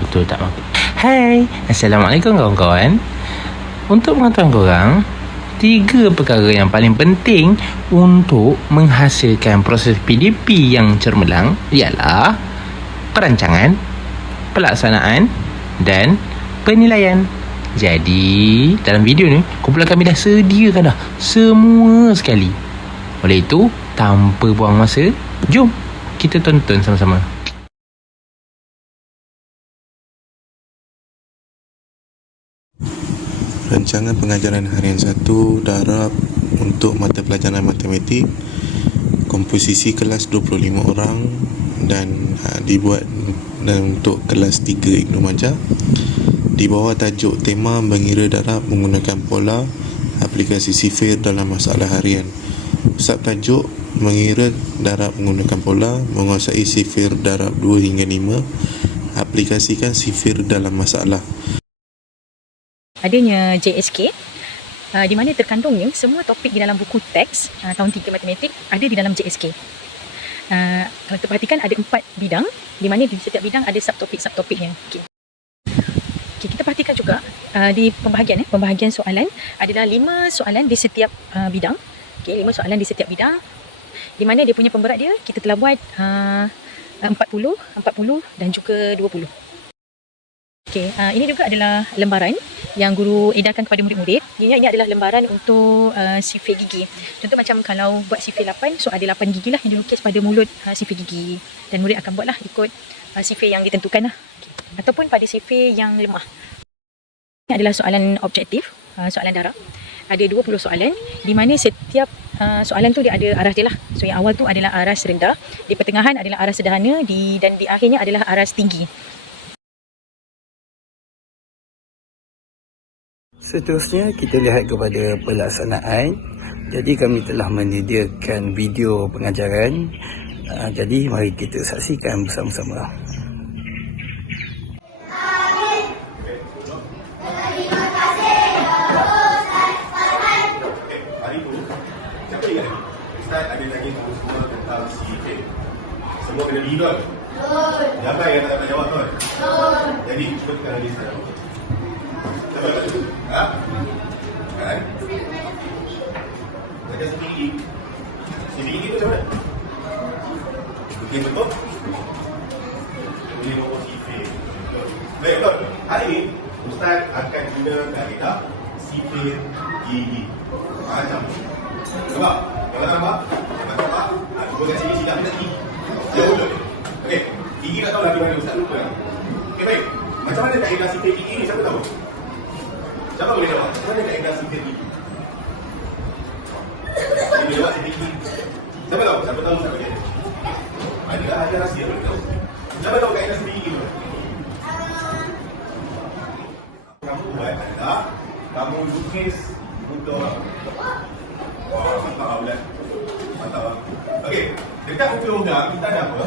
betul tak mampu. Hai, Assalamualaikum kawan-kawan. Untuk pengetahuan korang, 3 perkara yang paling penting untuk menghasilkan proses PDP yang cermelang ialah perancangan, pelaksanaan dan penilaian. Jadi, dalam video ni, kumpulan kami dah sediakan dah semua sekali. Oleh itu, tanpa buang masa, jom kita tonton sama-sama. Rancangan pengajaran harian 1 darab untuk mata pelajaran matematik, komposisi kelas 25 orang dan dibuat untuk kelas 3 Ibnu Majah. Di bawah tajuk tema mengira darab menggunakan pola aplikasi sifir dalam masalah harian. Subtajuk mengira darab menggunakan pola, menguasai sifir darab 2 hingga 5, aplikasikan sifir dalam masalah. Adanya JSK di mana terkandungnya semua topik di dalam buku teks tahun 3 matematik ada di dalam JSK. Kalau terperhatikan ada 4 bidang di mana di setiap bidang ada subtopik-subtopiknya. Kita perhatikan juga di pembahagian soalan adalah 5 soalan di setiap bidang. 5 soalan di setiap bidang di mana dia punya pemberat dia kita telah buat 40 dan juga 20. Ini juga adalah lembaran yang guru edarkan kepada murid-murid. Ini adalah lembaran untuk sifir gigi. Contoh macam kalau buat sifir 8, so ada 8 gigi lah yang dilukis pada mulut sifir gigi. Dan murid akan buatlah ikut sifir yang ditentukan lah. Ataupun pada sifir yang lemah. Ini adalah soalan objektif, soalan darab. Ada 20 soalan di mana setiap soalan tu dia ada aras dia lah. So yang awal tu adalah aras rendah, di pertengahan adalah aras sederhana, dan di akhirnya adalah aras tinggi. Seterusnya kita lihat kepada pelaksanaan. Jadi kami telah menyediakan video pengajaran. Jadi mari kita saksikan bersama-sama. Ustaz ada lagi semua tentang CK. Semua kena B tuan? Betul. Siapa yang tak dapat jawab tuan? Betul. Jadi cuba kita lagi sekarang. Siapa yang tak ha? Kan? Baca sendiri. Sendiri itu macam mana? Okey betul? Boleh nombor CK. Baik tuan. Hari ini Ustaz akan guna kaedah sifir gigi. Macam ni. Nampak? Kalau nampak? Cuba kat sini silap kita gigi. Jauh dulu. Okey. Gigi tak tahu lah di mana Ustaz lupa lah. Okey baik. Macam mana kaedah sifir gigi ni? Siapa tahu? Siapa boleh jawab? Macam mana kaedah sifir gigi? Dia boleh jawab sifir gigi. Siapa tahu? Siapa tahu? Siapa dia? Ada rahsia boleh tahu. Siapa tahu kaedah sifir gigi tu? Kamu buat adalah kamu lukis buku orang. Wah, mantap lah bulan. Mantap lah. Okey, dekat buku longgar kita ada apa?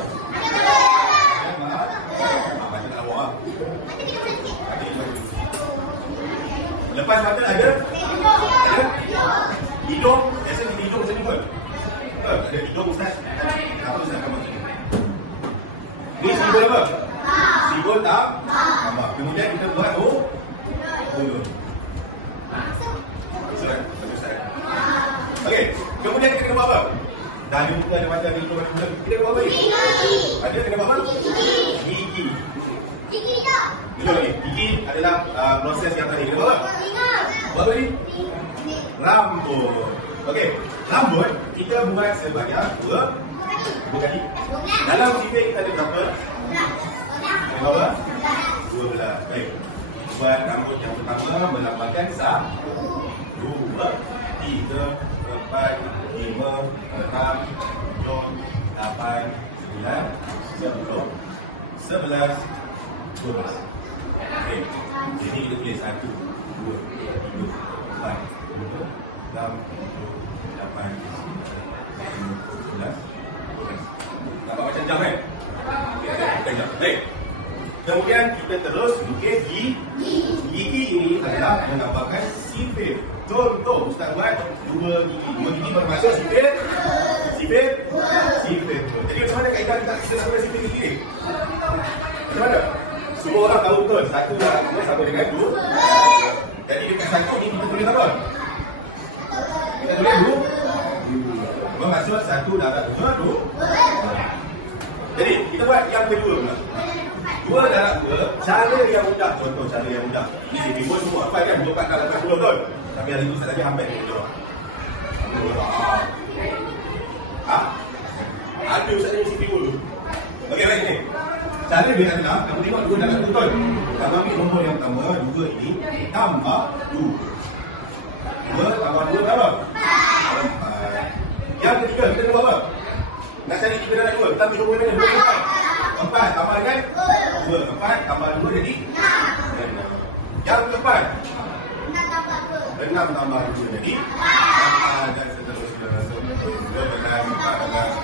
Ada baca tak awak lah. Ada lepas mata ada? Ada? Hidung? Biasa di hidung macam ni pun? Betul, ada hidung Ustaz. Apa Ustaz kamu macam ni? Ni simbol apa? Simbol tak? Nampak. Kemudian kita buat mulut. Okey, kemudian kita kena buat apa? Dah ada muka, ada mata, ada hidung, ada mulut. Kita kena buat apa lagi? Ada kena buat apa? Gigi. Gigi tak? Betul lagi. Gigi adalah proses yang tadi. Kena buat apa? Buat apa ni? Rambut. Okey, rambut kita buat sebanyak 2 kali. Dalam sifir kita ada berapa? Kena buat apa? 12. Baik. Buat rambut yang pertama melambangkan 1, 2, 3, 4, 5, 6, 7, 8, 9, 10, 11, 12. Okey. Jadi kita tulis 1, 2, 3, 4, 5, 6, 7, 8, 9, 10, 11, 12. Nampak macam jam kan? Okey, jam. Baik. Kemudian kita terus lukis gigi. Gigi ini adalah menambahkan sifir. Contoh Ustaz buat 2 gigi. 2 gigi bermaksud sifir. Sifir. Jadi macam mana kaedah kita nak guna sifir gigi ni? Macam mana? semua orang tahu betul 1 darab 2 sama dengan 2. Jadi dekat 1 ni kita tulis apa? Kita tulis 2. Bermaksud 1 darab 2, 2. Jadi kita buat yang kedua pula. 2 darab 2, cara yang mudah. Contoh cara yang mudah. Ini timbul semua. Apa kan? 24 darab 80 betul? Tapi hari tu saya tadi hampir ni betul. Ada Ustaz ni mesti timbul dulu. Okey, baik ni. Cara dia adalah, kamu tengok 2 darab 2 betul? Kamu ambil nombor yang pertama, 2 ini, tambah 2. 2 tambah 2 berapa? 4. Yang ketiga, kita buat apa? Nak cari 3 darab 2, kita ambil nombor yang 2 4. 4 tambah dengan 2. 4 tambah 2 jadi 6. Yang keempat, 6 tambah 2 jadi 4 dan seterusnya. 12, 14, 15.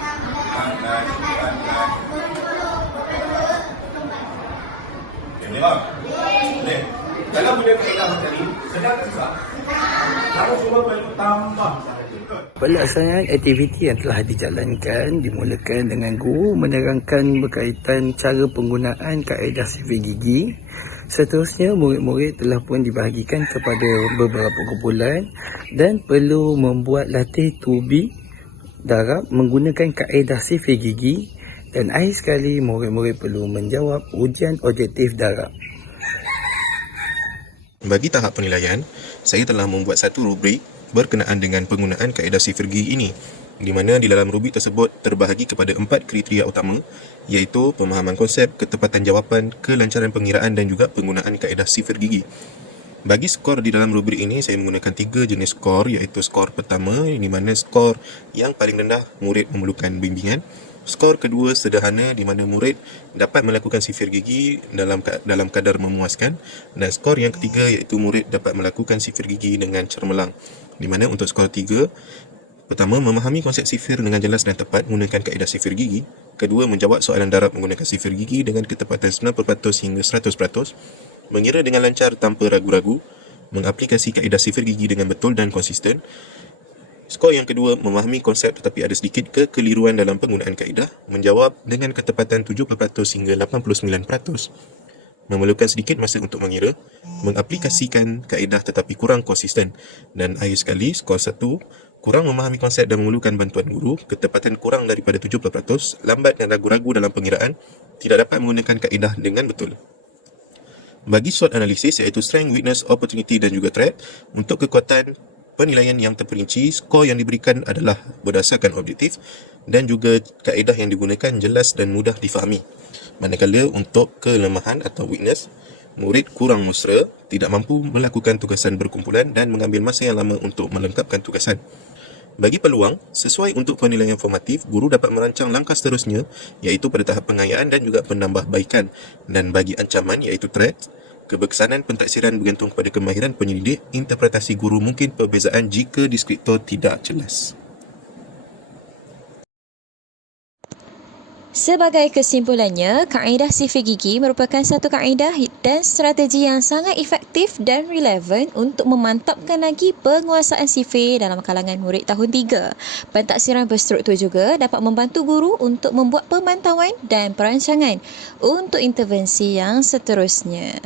Boleh bang? Boleh. Kalau punya kaedah macam ni, sedang susah. Kamu cuma perlu tambah sahaja. Pelaksanaan aktiviti yang telah dijalankan dimulakan dengan guru menerangkan berkaitan cara penggunaan kaedah sifir gigi. Seterusnya, murid-murid telah pun dibahagikan kepada beberapa kumpulan dan perlu membuat latih tubi darab menggunakan kaedah sifir gigi, dan akhir sekali murid-murid perlu menjawab ujian objektif darab. Bagi tahap penilaian, saya telah membuat satu rubrik berkenaan dengan penggunaan kaedah sifir gigi ini, di mana di dalam rubrik tersebut terbahagi kepada 4 kriteria utama, iaitu pemahaman konsep, ketepatan jawapan, kelancaran pengiraan dan juga penggunaan kaedah sifir gigi. Bagi skor di dalam rubrik ini, saya menggunakan 3 jenis skor, iaitu skor pertama, di mana skor yang paling rendah murid memerlukan bimbingan. Skor kedua sederhana, di mana murid dapat melakukan sifir gigi dalam kadar memuaskan, dan skor yang ketiga iaitu murid dapat melakukan sifir gigi dengan cermelang, di mana untuk skor 3, pertama, memahami konsep sifir dengan jelas dan tepat menggunakan kaedah sifir gigi. Kedua, menjawab soalan darab menggunakan sifir gigi dengan ketepatan 90% hingga 100%, mengira dengan lancar tanpa ragu-ragu, mengaplikasi kaedah sifir gigi dengan betul dan konsisten. Skor yang kedua, memahami konsep tetapi ada sedikit kekeliruan dalam penggunaan kaedah, menjawab dengan ketepatan 70% hingga 89%, memerlukan sedikit masa untuk mengira, mengaplikasikan kaedah tetapi kurang konsisten. Dan akhir sekali, skor 1, kurang memahami konsep dan memerlukan bantuan guru, ketepatan kurang daripada 70%, lambat dan ragu-ragu dalam pengiraan, tidak dapat menggunakan kaedah dengan betul. Bagi SWOT analisis, iaitu Strength, Weakness, Opportunity dan juga Threat, untuk kekuatan penilaian yang terperinci, skor yang diberikan adalah berdasarkan objektif dan juga kaedah yang digunakan jelas dan mudah difahami. Manakala untuk kelemahan atau weakness, murid kurang mesra, tidak mampu melakukan tugasan berkumpulan dan mengambil masa yang lama untuk melengkapkan tugasan. Bagi peluang, sesuai untuk penilaian formatif, guru dapat merancang langkah seterusnya, iaitu pada tahap pengayaan dan juga penambahbaikan. Dan bagi ancaman, iaitu threat, keberkesanan pentaksiran bergantung kepada kemahiran penyelidik, interpretasi guru mungkin perbezaan jika deskriptor tidak jelas. Sebagai kesimpulannya, kaedah sifir gigi merupakan satu kaedah dan strategi yang sangat efektif dan relevan untuk memantapkan lagi penguasaan sifir dalam kalangan murid tahun 3. Pentaksiran berstruktur juga dapat membantu guru untuk membuat pemantauan dan perancangan untuk intervensi yang seterusnya.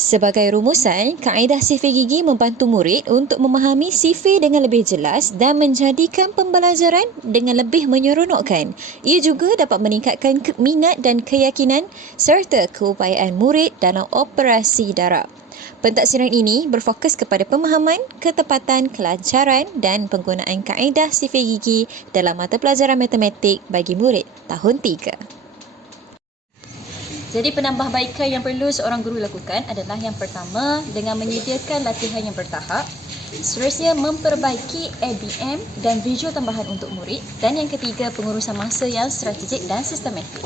Sebagai rumusan, kaedah sifir gigi membantu murid untuk memahami sifir dengan lebih jelas dan menjadikan pembelajaran dengan lebih menyeronokkan. Ia juga dapat meningkatkan minat dan keyakinan serta keupayaan murid dalam operasi darab. Pentaksiran ini berfokus kepada pemahaman, ketepatan, kelancaran dan penggunaan kaedah sifir gigi dalam mata pelajaran matematik bagi murid tahun 3. Jadi penambahbaikan yang perlu seorang guru lakukan adalah yang pertama dengan menyediakan latihan yang bertahap, seterusnya memperbaiki ABM dan visual tambahan untuk murid, dan yang ketiga pengurusan masa yang strategik dan sistematik.